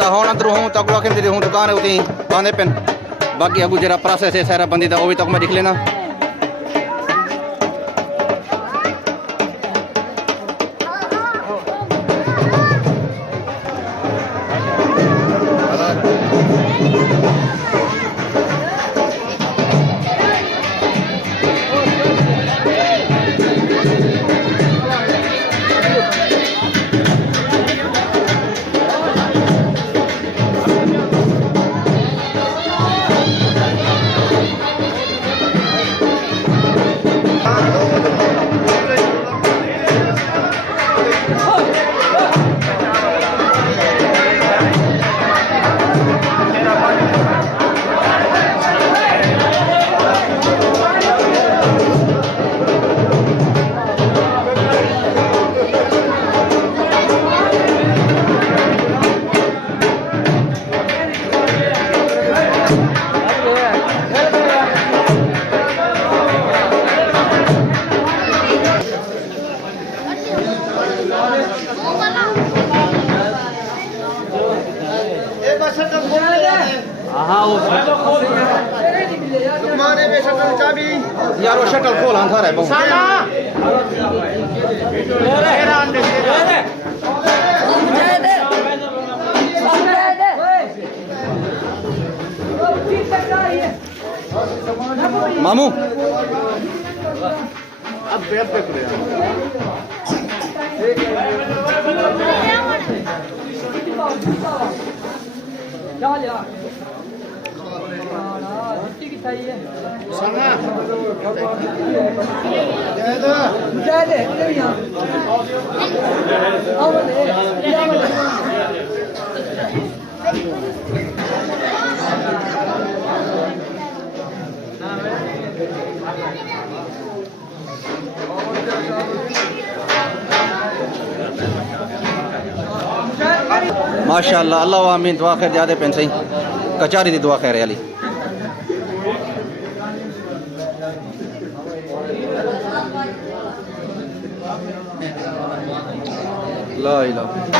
ਤਾਂ ਹੁਣ ਅੰਦਰੋਂ ਹੂੰ ਤੱਕ ਲੋਕਾਂ ਦੇ ਹੂੰ ਦੁਕਾਨ ਉਤੇ ਪਾਉਂਦੇ ਪੈਨ ਬਾਕੀ ਅਗੂ ਜਿਹੜਾ ਪ੍ਰੋਸੈਸ ਹੈ ਸਾਰਾ ਬੰਦੀ ਦਾ ਉਹ ਵੀ ਤੱਕ ਮੈਂ ਲਿਖ ਲੈਣਾ यार वो शटल खोल अंधार है बहुत मामू अब बैठ पे करे माशाअल्लाह अल्लाह आमीन दुआ खैर ज्यादा पेन सही कचारी दी दुआ खैर अली ला इलाहा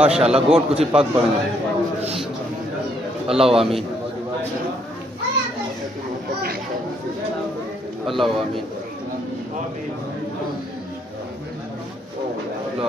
माशाअल्लाह गोट कुछ पग पवेंगे अल्लाह आमीन अल्लाह आमीन ला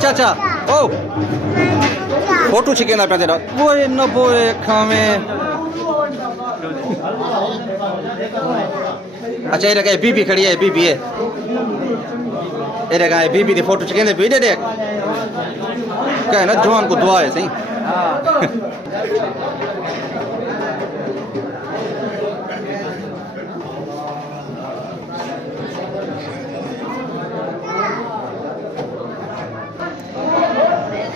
चाचा ओ फोटो छिकेना पे तेरा वो न बोए खावे अच्छा ये रखा है बीबी खड़ी है बीबी है ये रखा है बीबी दी फोटो छिकेने पे देख क्या है ना जवान को दुआ है सही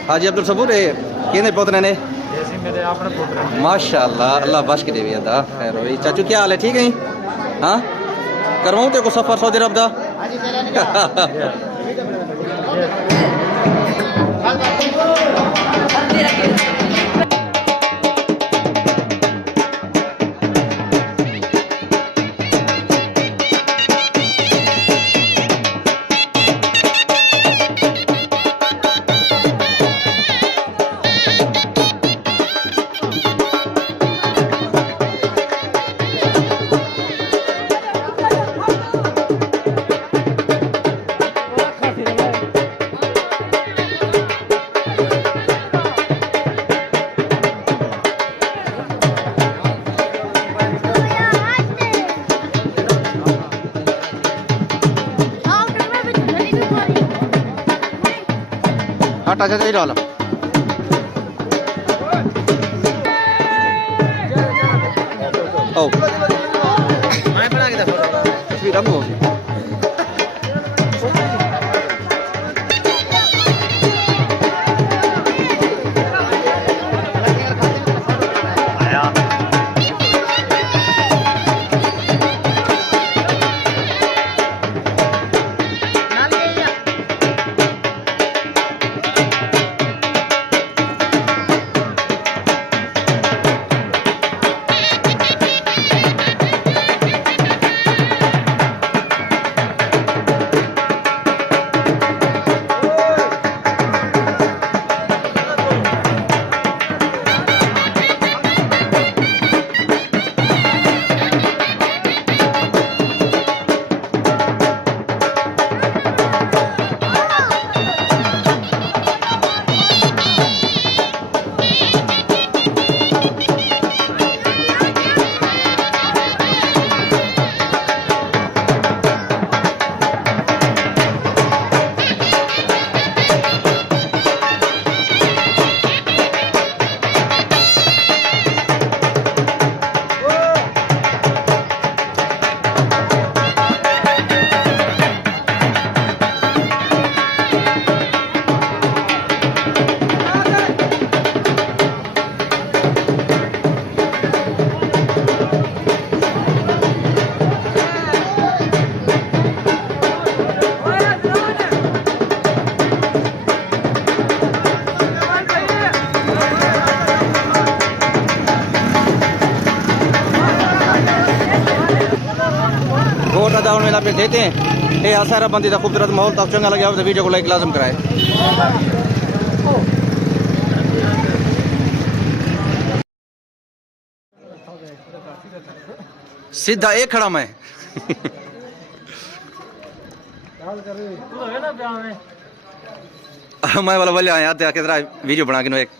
हाजी अब्दुल सबूर कहने पोतने ने माशाल्लाह अल्लाह बश के देवी अदा खैर होई चाचू क्या हाल है ठीक है हाँ करवाऊँ तेरे को सफर सऊदी अरब दा हटा से डालो ओ मैं बना के देखो तस्वीर हम होगी मेला पे देते हैं ये सारा बंदी का खूबसूरत माहौल तब चंगा लगे तो वीडियो को लाइक लाजम कराए सीधा एक खड़ा मैं मैं वाला बोले आया वीडियो बना के एक